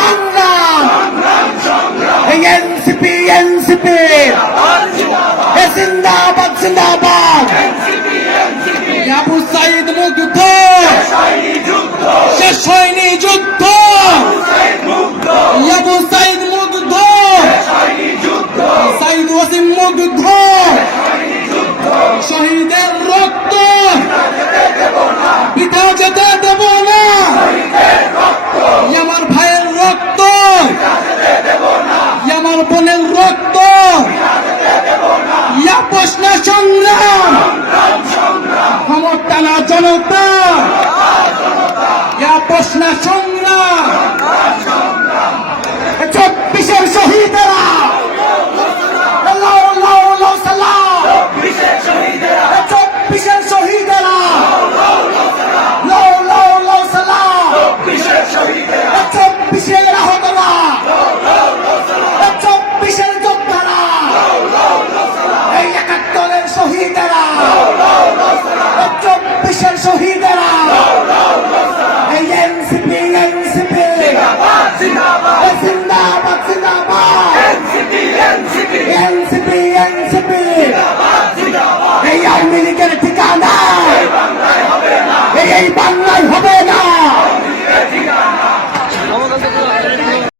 সংগ্রাম এই এনসিপি জিন্দাবাদ জিন্দাবাদ আবু সাইদ মুগ্ধ শেষ হয়নি যুদ্ধ আবু সাইদ মুগ্ধ সাইদ ওয়াসিম মুগ্ধ শহীদের রক্ত পিতা যেতে দেব না আমার ভাইয়ের রক্ত আমার বোনের রক্ত প্রশ্ন সংগ্রাম ক্ষমতা না জনতা প্রশ্ন সংগ্রাম 24-এর শহীদেরা 24-এর শহীদেরা 24-এর আহতরা 24-এর যোদ্ধারা এই 71-এর শহীদেরা 24-এর শহীদেরা এই এনসিপি জিন্দাবাদ জিন্দাবাদ এনসিপি এই আওয়ামী লীগের ঠিকানা এই বাংলা